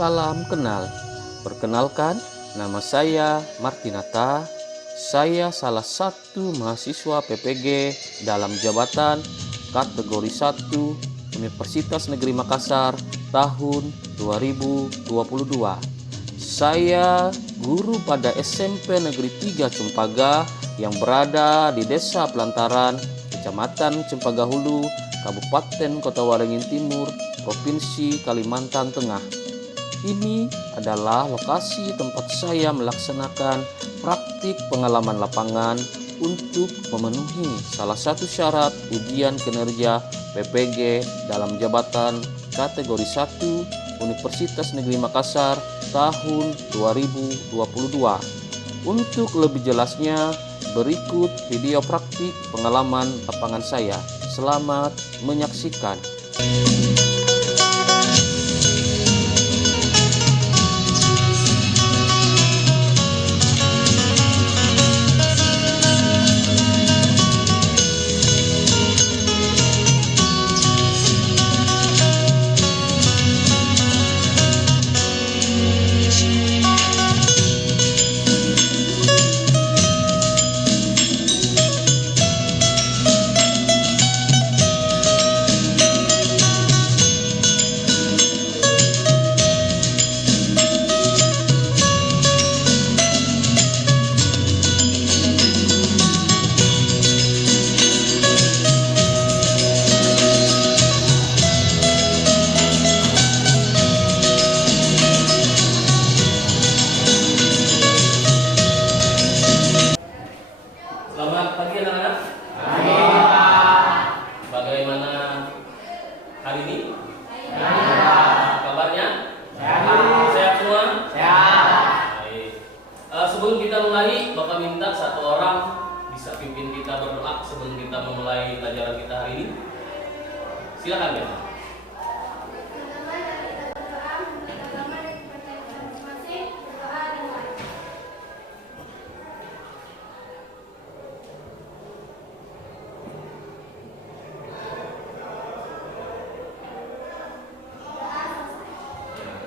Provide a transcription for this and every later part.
Salam kenal. Perkenalkan, nama saya Martinata. Saya salah satu mahasiswa PPG dalam jabatan kategori 1 Universitas Negeri Makassar tahun 2022. Saya guru pada SMP Negeri 3 Cempaka yang berada di Desa Pelantaran, Kecamatan Cempaka Hulu, Kabupaten Kota Waringin Timur, Provinsi Kalimantan Tengah. Ini adalah lokasi tempat saya melaksanakan praktik pengalaman lapangan untuk memenuhi salah satu syarat ujian kinerja PPG dalam jabatan kategori 1 Universitas Negeri Makassar tahun 2022. Untuk lebih jelasnya, berikut video praktik pengalaman lapangan saya. Selamat menyaksikan. Selamat pagi anak-anak. Pagi, Pak. Bagaimana hari ini? Kabarnya? Sehat semua? Baik. Sebelum kita mulai, Bapak minta satu orang bisa pimpin kita berdoa sebelum kita memulai pelajaran kita hari ini. Silakan ya.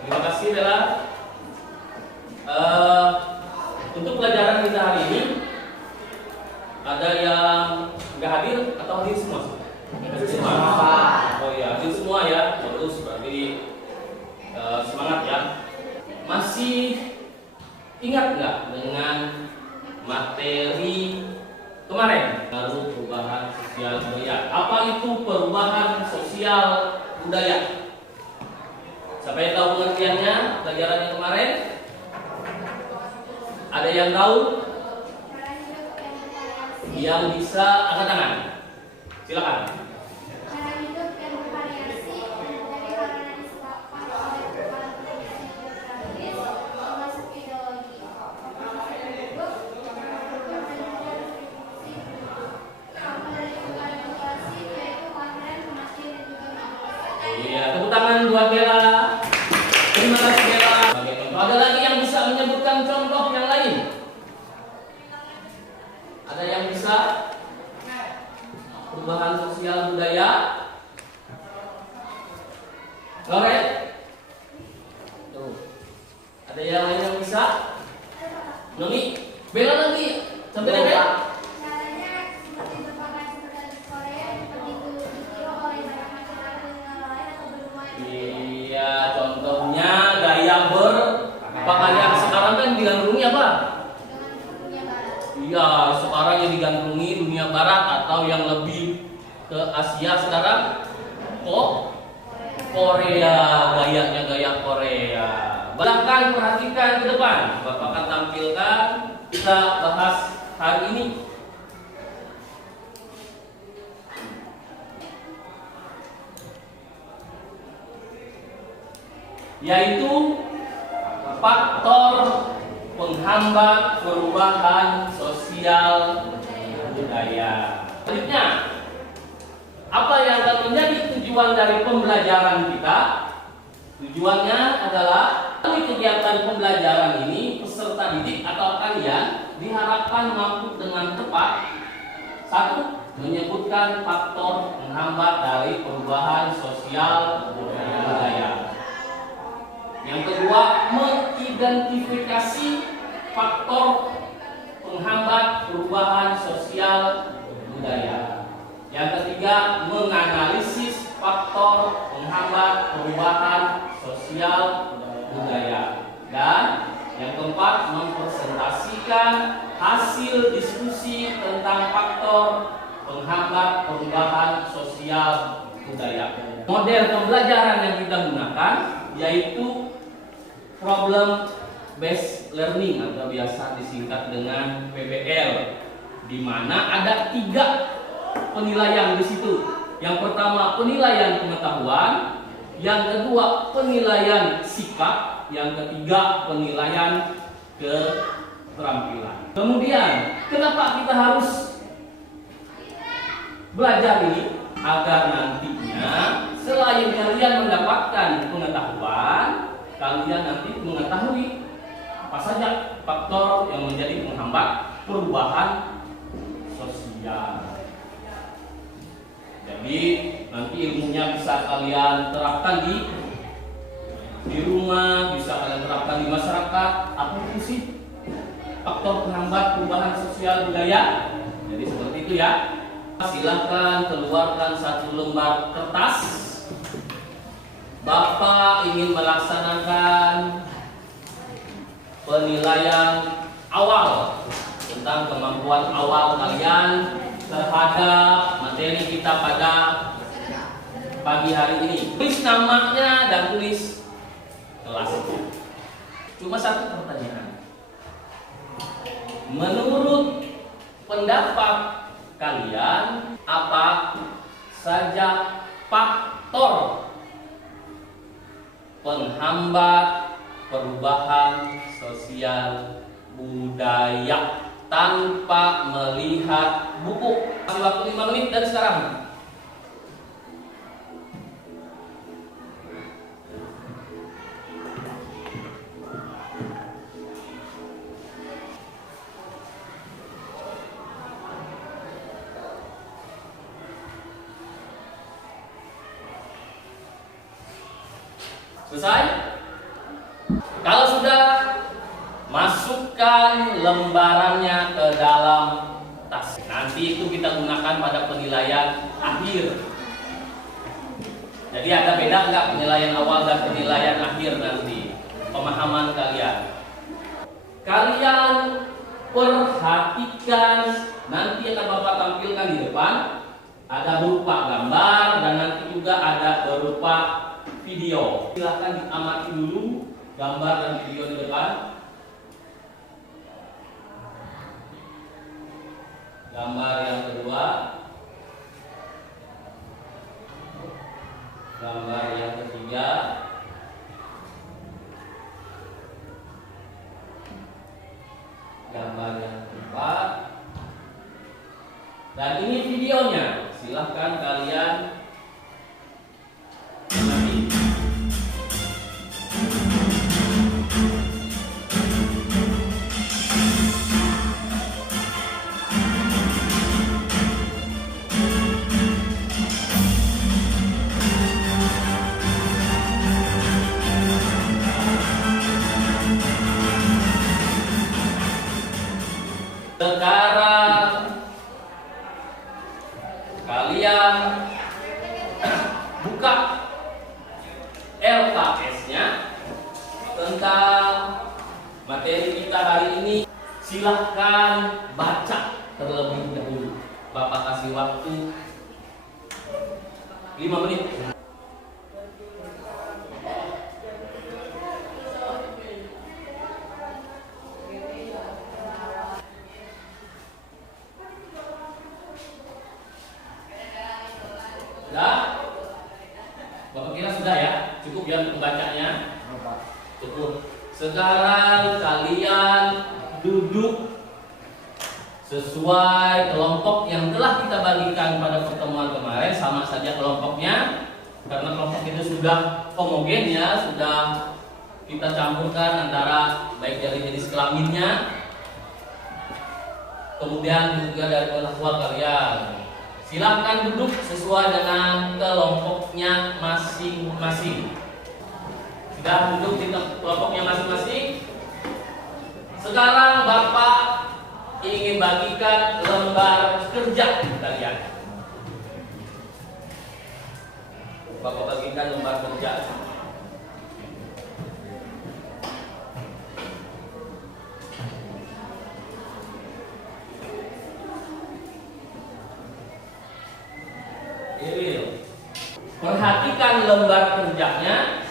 Terima kasih Bella. Untuk pelajaran kita hari ini, ada yang nggak hadir atau hadir semua? Hadir semua. Oh ya, hadir semua ya. Terus berarti semangat ya. Masih ingat nggak dengan materi kemarin? Baru perubahan sosial budaya. Apa itu perubahan sosial budaya? Siapa yang tahu pengertiannya pelajaran yang kemarin? Ada yang tahu? Yang bisa angkat tangan. Silakan. Iya, tepuk tangan buat Bella. Terima kasih Bella. Ada lagi yang bisa menyebutkan contoh yang lain? Ada yang bisa? Perubahan sosial budaya? Oke. Tuh. Ada yang lain yang bisa? Noni, Bella lagi. Sampai Bella. Iya, contohnya gaya berpakaian sekarang kan digandrungi apa? Iya, sekarang yang digandrungi dunia barat atau yang lebih ke Asia sekarang Korea, gayanya gaya Korea. Bahkan perhatikan ke depan, Bapak akan tampilkan kita bahas hari ini. Yaitu faktor penghambat perubahan sosial budaya. Selanjutnya, apa yang akan menjadi tujuan dari pembelajaran kita? Tujuannya adalah melalui kegiatan pembelajaran ini peserta didik atau kalian diharapkan mampu dengan tepat satu, menyebutkan faktor penghambat dari perubahan sosial budaya. Yang kedua, mengidentifikasi faktor penghambat perubahan sosial budaya. Yang ketiga, menganalisis faktor penghambat perubahan sosial budaya. Dan yang keempat, mempresentasikan hasil diskusi tentang faktor penghambat perubahan sosial budaya. Model pembelajaran yang kita gunakan yaitu problem based learning atau biasa disingkat dengan PBL, di mana ada 3 penilaian di situ. Yang pertama penilaian pengetahuan, yang kedua penilaian sikap, yang ketiga penilaian keterampilan. Kemudian kenapa kita harus belajar ini? Agar nantinya selain kalian mendapatkan pengetahuan, kalian nanti mengetahui apa saja faktor yang menjadi penghambat perubahan sosial. Jadi nanti ilmunya bisa kalian terapkan di rumah, bisa kalian terapkan di masyarakat. Apa itu sih faktor penghambat perubahan sosial budaya? Jadi seperti itu ya. Silakan keluarkan 1 lembar kertas. Bapak ingin melaksanakan penilaian awal tentang kemampuan awal kalian terhadap materi kita pada pagi hari ini. Tulis namanya dan tulis kelasnya. Cuma 1 pertanyaan. Menurut pendapat kalian, apa saja faktor penghambat perubahan sosial budaya tanpa melihat buku? Masih waktu 5 menit dan sekarang. Selesai? Kalau sudah, masukkan lembarannya ke dalam tas. Nanti itu kita gunakan pada penilaian akhir. Jadi ada beda nggak penilaian awal dan penilaian akhir nanti? Pemahaman kalian. Kalian perhatikan nanti akan Bapak tampilkan di depan. Ada berupa gambar dan nanti juga ada berupa video. Silahkan diamati dulu gambar dan video di depan. Gambar yang kedua, gambar yang ketiga, gambar yang keempat, dan ini videonya. Silahkan kalian amati. Sekarang kalian buka LKS-nya tentang materi kita hari ini. Silahkan baca terlebih dahulu. Bapak kasih waktu 5 menit. Sudah? Bapak kira sudah ya? Cukup ya untuk membacanya? Cukup. Sekarang kalian duduk sesuai kelompok yang telah kita bagikan pada pertemuan kemarin. Sama saja kelompoknya, karena kelompok itu sudah homogen ya, sudah kita campurkan antara baik dari jenis kelaminnya, kemudian juga dari pengetahuan kalian. Silahkan duduk sesuai dengan kelompoknya masing-masing. dan duduk di kelompoknya masing-masing. Sekarang Bapak ingin bagikan lembar kerja kalian. Bapak bagikan lembar kerja. Perhatikan lembar kerjanya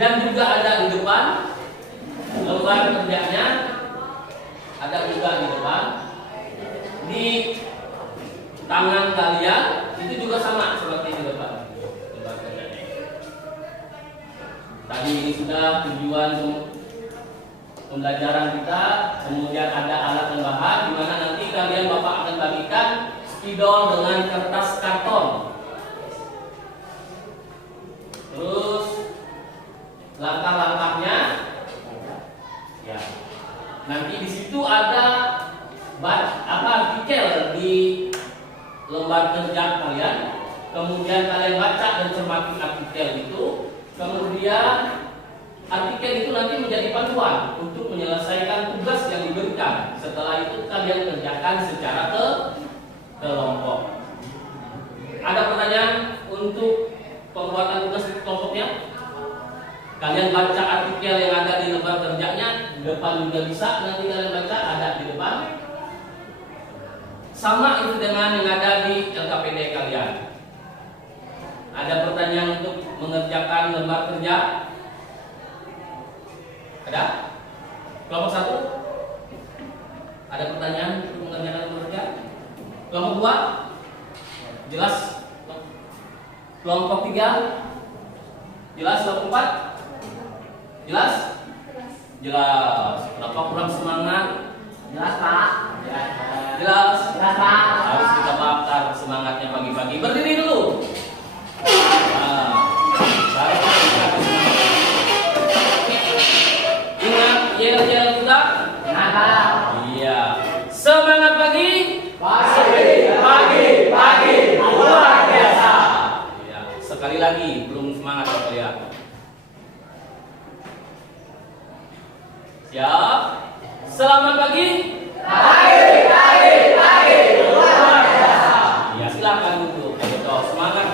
dan juga ada di depan lembar kerjanya, ada juga di depan. Di tangan kalian itu juga sama seperti di depan lembar kerjanya. Tadi ini sudah tujuan pembelajaran kita, kemudian ada alat tambahan di mana nanti kalian Bapak akan bagikan spidol dengan kertas karton. Terus langkah-langkahnya, ya. Nanti di situ ada artikel di lembar kerja kalian. Kemudian kalian baca dan cermati artikel itu. Kemudian artikel itu nanti menjadi panduan untuk menyelesaikan tugas yang diberikan. Setelah itu kalian kerjakan secara kelompok. Ada pertanyaan untuk pembuatan tugas kelompoknya? Kalian baca artikel yang ada di lembar kerjanya, di depan juga bisa. Nanti kalian baca ada di depan. Sama itu dengan yang ada di LKPD kalian. Ada pertanyaan untuk mengerjakan lembar kerja? Ada? Kelompok 1? Ada pertanyaan untuk mengerjakan lembar kerja? Kelompok 2? Jelas? Kelompok 3? Jelas? Kelompok 4? Jelas? Jelas. Kenapa kurang semangat? Jelas Pak. Jelas? Jelas Pak. Harus kita bakar semangatnya pagi-pagi. Berdiri dulu. Nah, ingat yel-yel kita? Ingat. Iya. Semangat pagi. Pagi. Luar biasa. Iya. Sekali lagi, belum semangat Bapak ya. Siap. Selamat pagi. Pagi. Luar biasa. Ya, silakan duduk. Ayo, semangat.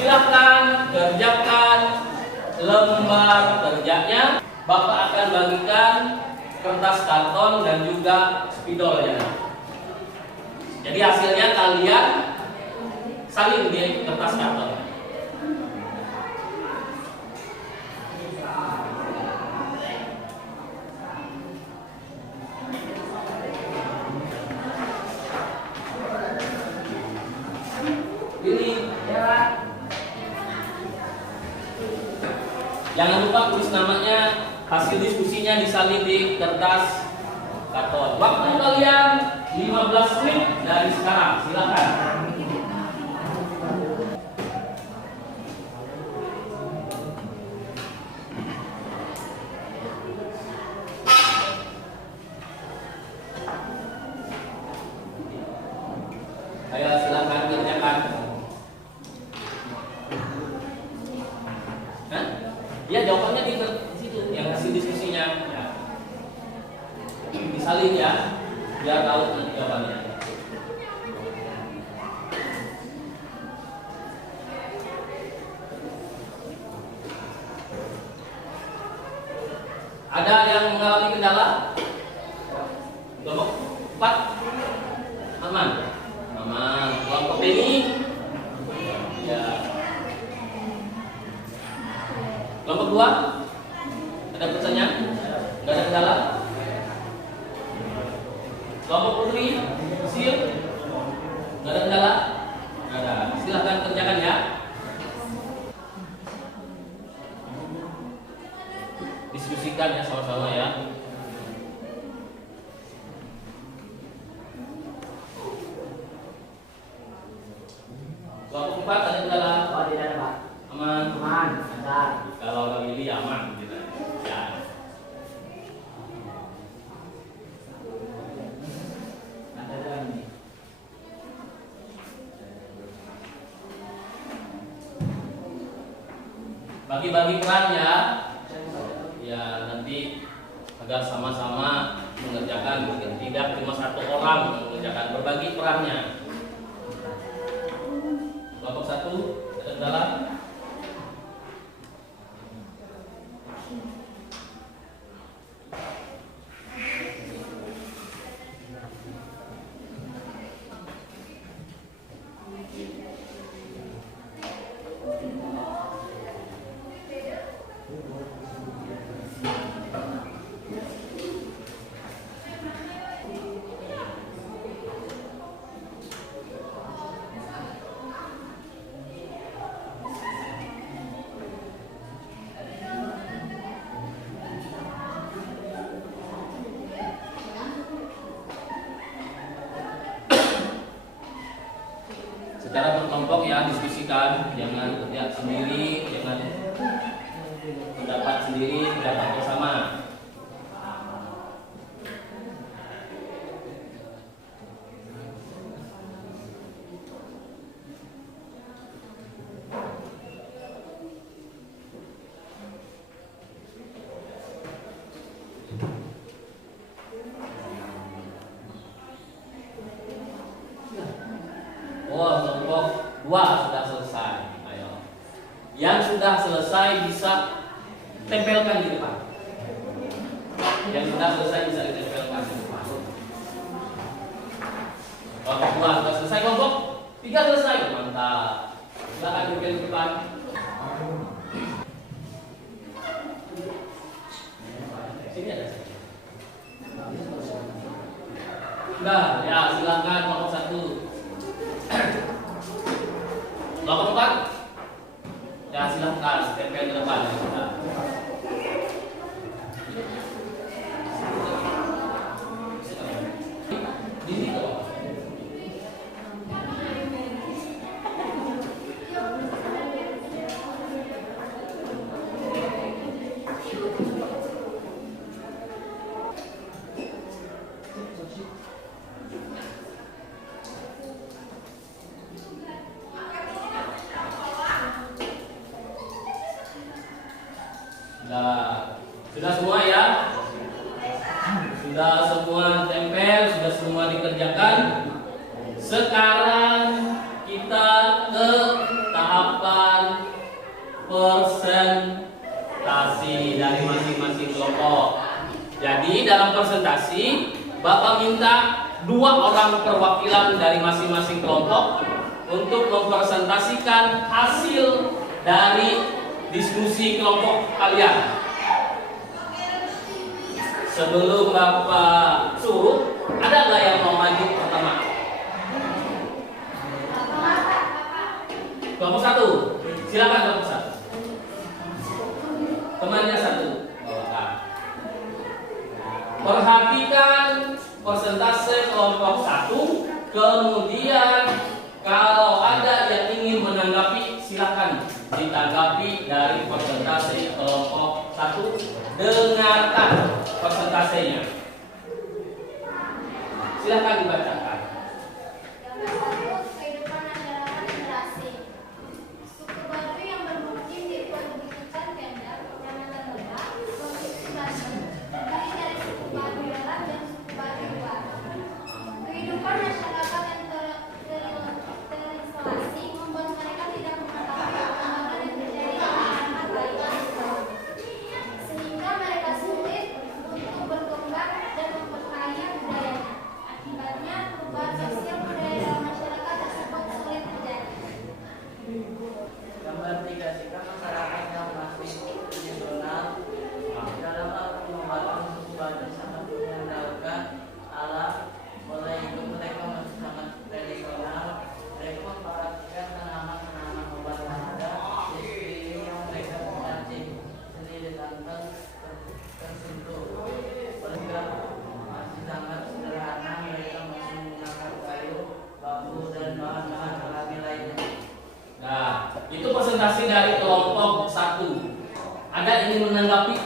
Silakan kerjakan lembar kerjanya. Bapak akan bagikan kertas karton dan juga spidolnya. Jadi hasilnya kalian salin di kertas karton. Jangan lupa tulis namanya, hasil diskusinya disalin di kertas karton. Waktu kalian 15 menit dari sekarang, silakan. Ayo silakan kerjakan. Ya jawabannya di situ, yang hasil diskusinya. Ya. Disalin ya, biar tahu nanti jawabannya. Ada yang mengalami kendala? Kelompok 4 aman. Kelompok ini ya. Kelompok 2 ada pertanyaan? Enggak ada kendala? Kelompok putri, sil, enggak ada kendala? Enggak ada. Silahkan kerjakan ya. Diskusikan ya sama-sama ya. Kelompok 4 ada kendala? Oh, tidak ada Pak. Aman. Ada. Kalau Kang Willy aman gitu. Ya. Ada ini. Bagi-bagi peran ya. Ya nanti agar sama-sama mengerjakan, tidak cuma satu orang mengerjakan, berbagi perannya. Kelompok 1 ada kendala? Secara berkelompok ya, diskusikan, jangan kerja sendiri, jangan pendapat sendiri, pendapat bersama. Oh, kelompok 2 sudah selesai. Ayo. Yang sudah selesai bisa tempelkan di depan. Yang sudah selesai bisa ditempelkan di depan. Kelompok 2 sudah selesai, kelompok 3 selesai. Mantap. Silakan tempel di depan. Sini ada. Nah, ya silakan kelompok 1. Kelompok 4. Ya silahkan tempel ke depan. Di situ. Nah, sudah semua ya? Sudah semua tempel, sudah semua dikerjakan. Sekarang kita ke tahapan presentasi dari masing-masing kelompok. Jadi dalam presentasi Bapak minta 2 orang perwakilan dari masing-masing kelompok untuk mempresentasikan hasil dari diskusi kelompok kalian. Sebelum Bapak suruh, ada nggak yang mau maju pertama? Kelompok 1, silakan kelompok 1. Temannya 1. Perhatikan persentase kelompok 1. Kemudian kalau ada yang ingin menanggapi, silakan ditanggapi dari persentase kelompok 1. Dengarkan persentasenya. Silakan dibacakan. Kehidupan masyarakat generasi. Suku Baduy yang bermukim di perbukitan Kendal, Kecamatan Lebak, Provinsi Banten, terdiri dari suku Baduy dalam dan suku Baduy luar. Kehidupan masyarakat yang terisolasi membuat mereka tidak mengetahui perkembangan yang terjadi di masyarakat lain, sehingga mereka sulit untuk berkembang dan memperkaya budayanya. Akibatnya perubahan sosial budaya dalam masyarakat tersebut sulit terjadi. Gambar 3, sikap masyarakat yang masih tradisional dalam hal pengobatan suku Baduy sangat mengandalkan alam. Mulai itu mereka masih sangat tradisional. Mereka memperhatikan tanaman-tanaman obat ada di sekeliling yang mereka memancing sendiri tanpa tersentuh. Mereka masih sangat sederhana. Mereka masih menggunakan kayu, bambu, dan bahan-bahan alami lainnya. Nah, itu presentasi dari kelompok 1. Ada yang ingin menanggapi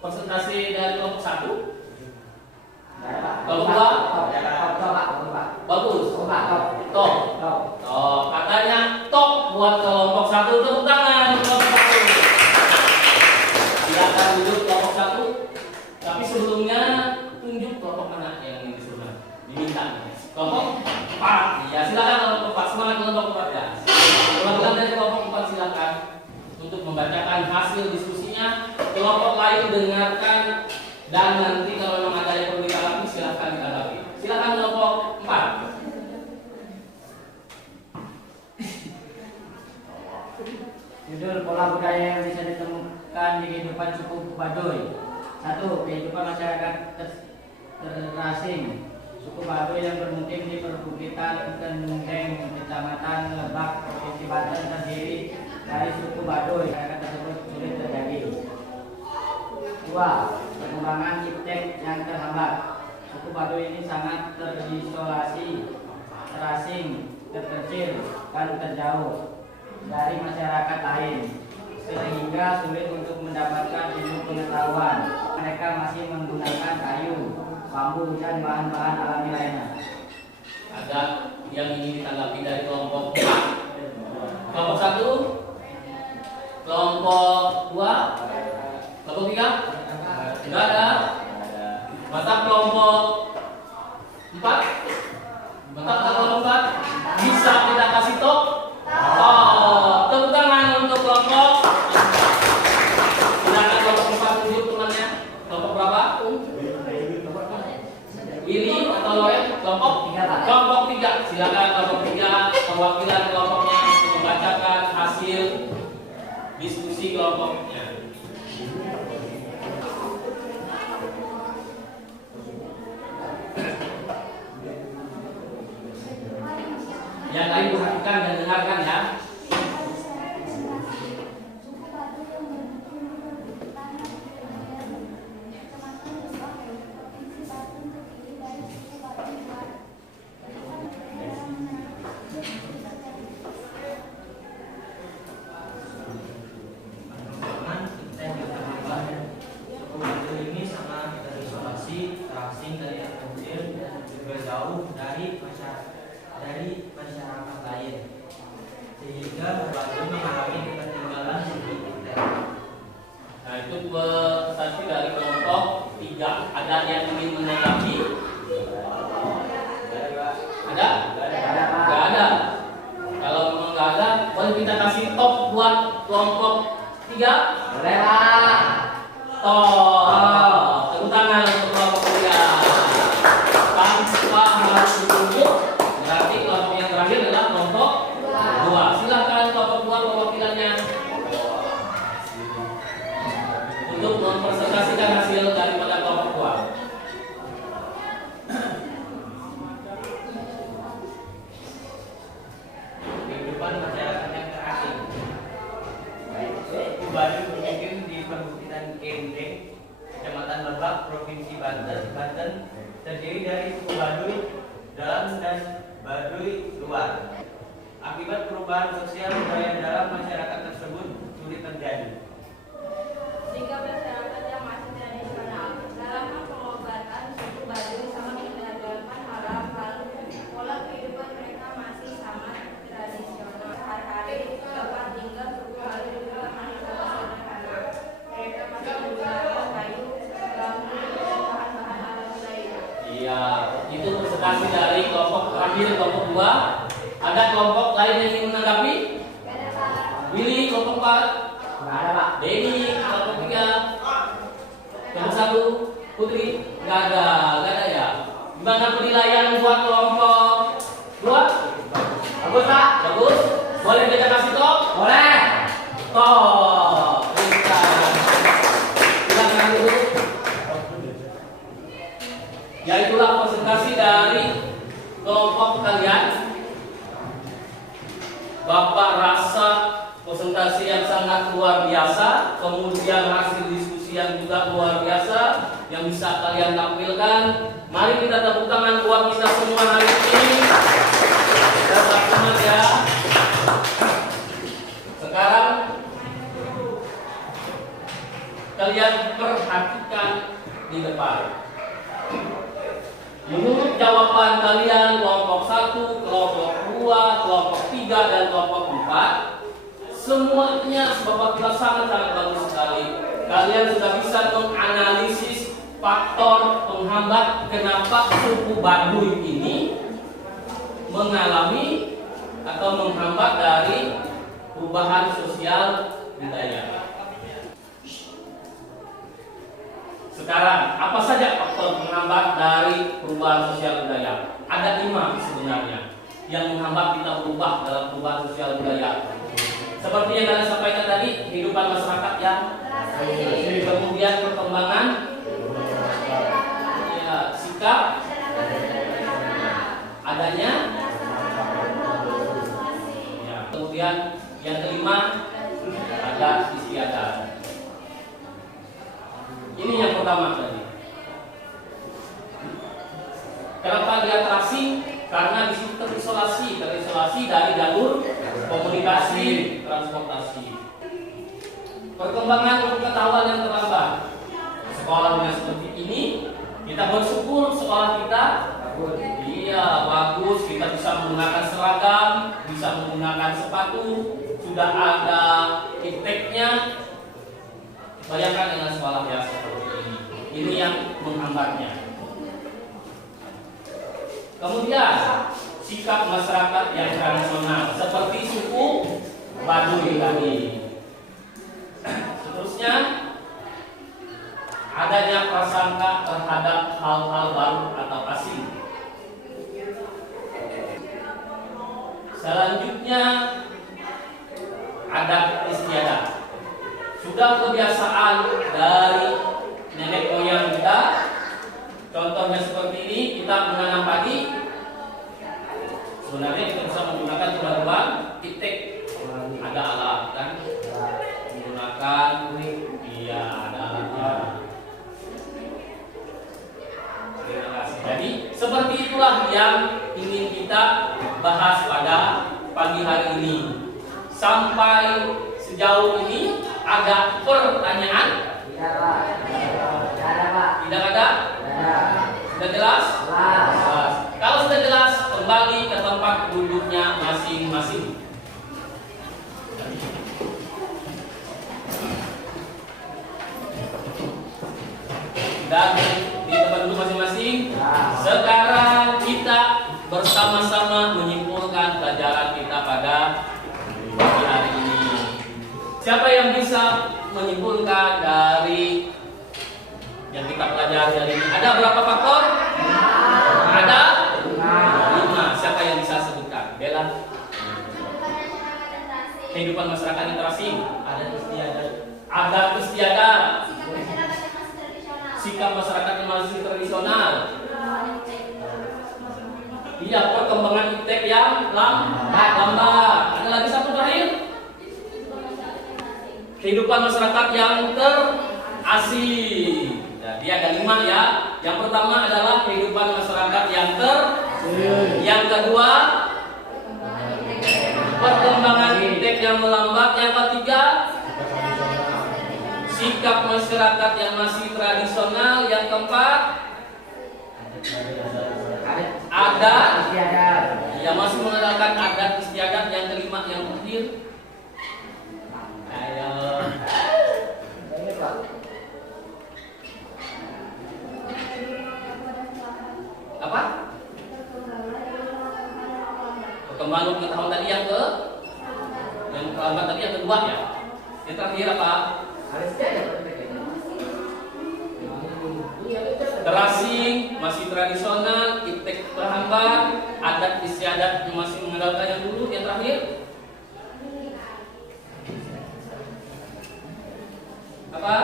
presentasi dari kelompok 1? Kelompok 2? Bagus. Top. Top. Katanya top buat kelompok 1. Tepuk tangan kelompok 1. membacakan hasil diskusinya. Kelompok lain dengarkan, dan nanti kalau memang ada yang perlu ditanggapi silahkan ditanggapi. Silahkan kelompok 4. Judul pola budaya yang bisa ditemukan di kehidupan suku Baduy. 1. Kehidupan masyarakat terasing. Suku Baduy yang bermukim di perbukitan Kendeng, Kecamatan Lebak, Provinsi Banten terdiri dari suku Baduy. Masyarakat tersebut sulit terjadi. 2. Pengembangan iptek yang terhambat. Suku Baduy ini sangat terisolasi, terasing, terkecil, dan terjauh dari masyarakat lain, sehingga sulit untuk mendapatkan ilmu pengetahuan. Mereka masih menggunakan kayu, bambu, dan bahan-bahan alami lainnya. Ada yang ingin ditanggapi dari kelompok 4? Kelompok 1? Kelompok 2? Kelompok 3? Tidak ada. Masa kelompok 4? Mantap kelompok 4? Bisa kita kasih top? Oh, tepuk tangan untuk kelompok. Silakan kelompok 4 tunjuk temannya. Kelompok berapa? Ini atau lain? Kelompok 3. Kelompok 3. Silakan kelompok 3 perwakilan kelompoknya untuk membacakan hasil diskusi kelompoknya. Yang lain perhatikan dan dengarkan ya. Masyarakat lain, sehingga Baduy mengalami ketertinggalan sedikit. Nah, itu prestasi dari kelompok 3. Ada yang ingin menanggapi? Ada? Tidak ada. Kalau memang nggak ada, boleh kita kasih top buat kelompok 3? Boleh lah. Top. Tepuk tangan untuk kelompok 3. Tanpa harus ditunjuk, berarti kelompok yang terakhir adalah kelompok 2. Silakan kelompok 2 perwakilannya untuk mempresentasikan hasil daripada kelompok 2. Kehidupan masyarakat yang terasing. Suku Baduy bermukim di perbukitan Kendeng, Kecamatan Lebak, Provinsi Banten, terdiri dari suku Baduy dalam dan Baduy luar. Akibat perubahan sosial budaya dalam masyarakat tersebut sulit terjadi. Sehingga masyarakat yang masih tradisional dalam pengobatan suku Baduy sangat mengajarkan hal-hal pola kehidupan mereka masih sangat tradisional. Sehari-hari tempat tinggal suku Baduy juga masih sangat sederhana. Mereka masih menggunakan kayu, bambu, dan bahan-bahan alami lainnya. Iya, itu presentasi dari kelompok terakhir, kelompok 2. Ada kelompok lain yang ingin menanggapi? Willy, kelompok 4. Nggak ada, Pak. Denny, kelompok 3. Kelompok 1. Putri, nggak ada ya. Gimana penilaian buat kelompok 2? Bagus, Pak. Bagus. Boleh kita kasih top? Boleh. Top. Silakan dulu. Ya, itulah presentasi dari kelompok kalian. Bapak rasa presentasi yang sangat luar biasa, kemudian hasil diskusi yang juga luar biasa yang bisa kalian tampilkan. Mari kita tepuk tangan buat kita semua hari ini. Kita semangat ya. Sekarang kalian perhatikan di depan. Menurut jawaban kalian kelompok 1, kelompok 2, kelompok 3, dan kelompok 4, semuanya Bapak kira sangat-sangat bagus sekali. Kalian sudah bisa menganalisis faktor penghambat kenapa suku Baduy ini mengalami atau menghambat dari perubahan sosial budaya. Sekarang, apa saja faktor penghambat dari perubahan sosial budaya? Ada 5 sebenarnya yang menghambat kita berubah dalam perubahan sosial budaya. Seperti yang kalian sampaikan tadi, kehidupan masyarakat yang kemudian perkembangan ya, sikap, adanya ya, kemudian yang kelima adat istiadat. Ini yang pertama tadi. Kenapa dia terasing? Karena di situ terisolasi dari jalur komunikasi, transportasi. Perkembangan pengetahuan yang terlambat. Sekolahnya seperti ini, kita bersyukur sekolah kita bagus, kita bisa menggunakan seragam, bisa menggunakan sepatu, sudah ada ipteknya. Bayangkan dengan sekolah yang seperti ini. Ini yang menghambatnya. Kemudian sikap masyarakat yang tradisional seperti suku Baduy tadi. Seterusnya adanya prasangka terhadap hal-hal baru atau asing. Selanjutnya adat istiadat. Sudah kebiasaan dari nenek moyang kita. Contohnya seperti ini, kita menanam padi. Sebenarnya kita bisa menggunakan coba-coba iptek. Ada alat kan? Menggunakan ada alatnya. Terima kasih. Jadi seperti itulah yang ingin kita bahas pada pagi hari ini. Sampai sejauh ini ada pertanyaan? Tidak, Pak. Tidak ada? Sudah jelas? Jelas. Kalau sudah jelas, kembali ke tempat duduknya masing-masing. Dan di tempat duduk masing-masing. Sekarang kita bersama-sama menyimpulkan pelajaran kita pada pagi hari ini. Siapa yang bisa menyimpulkan dari yang kita pelajari hari ini? Ada berapa faktor? Ada 5. Siapa yang bisa sebutkan? Bella. Kehidupan masyarakat yang terasing. Adat istiadat. Sikap masyarakat yang masih tradisional. Iya, perkembangan iptek yang lambat. Ada lagi satu terakhir. Kehidupan masyarakat yang terasing. Jadi ada 5 ya. Yang pertama adalah kehidupan masyarakat yang Yang kedua, perkembangan iptek yang melambat. Yang ketiga, sikap masyarakat yang masih tradisional. Yang keempat, adat yang masih mengandalkan adat istiadat. Yang kelima, yang terakhir, apa? Perkembangan pengetahuan tadi yang terlambat tadi yang kedua ya. Yang terakhir apa? Terasing, masih tradisional, iptek terhambat, adat istiadat yang masih mengandalkan yang dulu. Yang terakhir apa?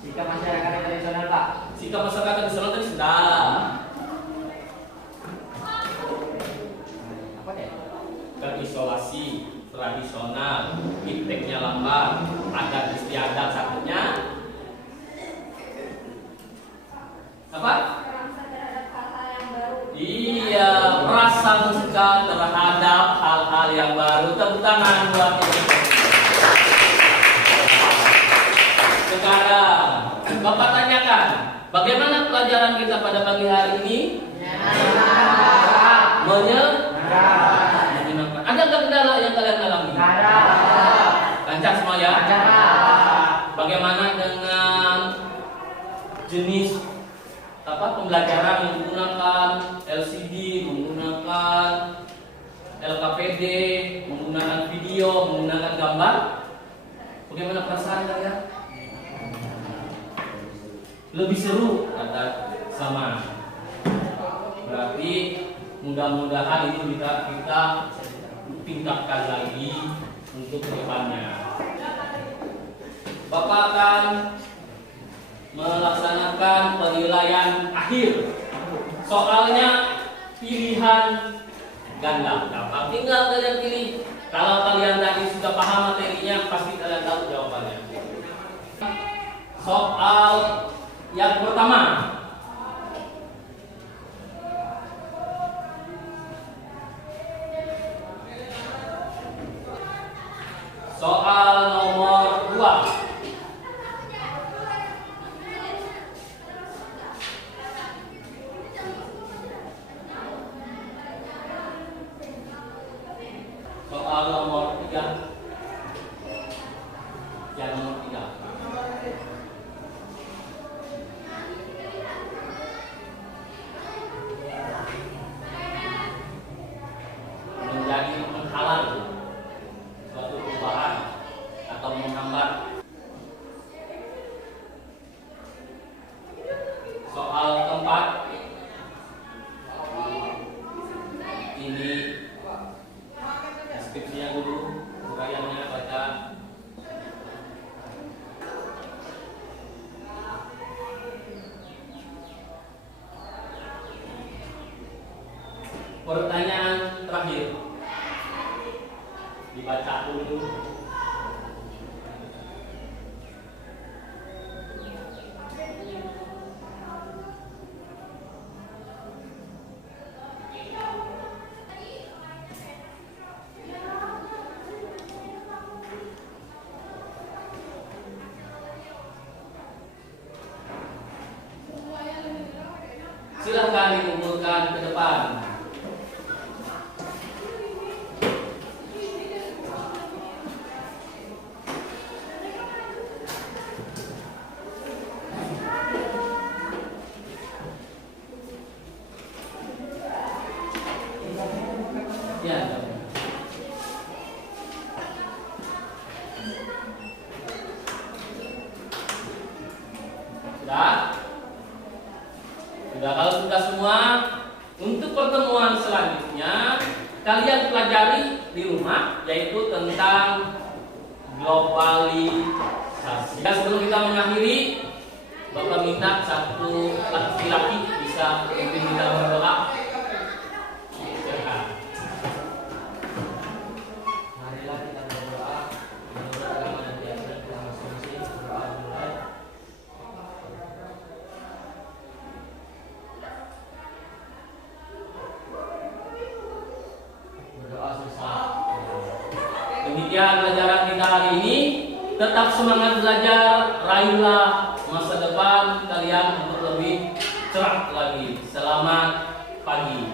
Sikap masyarakat yang tradisional, Pak. Sikap masyarakat tradisional tadi sudah. Apa deh? Terisolasi, tradisional, ipteknya lambat, adat istiadat satunya. Apa? Iya, prasangka terhadap hal-hal yang baru. Tepuk tangan buat ini. Sekarang Bapak tanyakan, bagaimana pelajaran kita pada pagi hari ini? Menyenangkan. Ada nggak kendala yang kalian alami? Lancar semua ya? Bagaimana dengan jenis pembelajaran yang menggunakan LCD, menggunakan LKPD, menggunakan video, menggunakan gambar? Bagaimana perasaan kalian? Lebih seru kata sama. Berarti mudah-mudahan itu kita tingkatkan lagi untuk kedepannya. Bapak akan melaksanakan penilaian akhir. Soalnya pilihan ganda. Nah, tinggal kalian pilih. Kalau kalian tadi sudah paham materinya, pasti kalian tahu jawabannya. Soal yang pertama. Soal nomor 2. Soal nomor 3. Yang nomor 3. Menjadi penghalang suatu perubahan atau menghambat. Soal keempat. Ini deskripsinya dulu, uraiannya baca. Pertanyaan terakhir dibaca dulu. Silahkan dikumpulkan ke depan. Ya. Sudah? Sudah, kalau sudah semua, untuk pertemuan selanjutnya kalian pelajari di rumah, yaitu tentang globalisasi. Dan sebelum kita mengakhiri, Bapak minta satu laki-laki bisa memimpin kita berdoa. Silakan. Marilah kita berdoa. Menurut agama dan keyakinan kita masing-masing, berdoa mulai. Berdoa susah. Demikian pelajaran kita hari ini. Tetap semangat belajar, raihlah masa depan kalian untuk lebih cerah lagi. Selamat pagi.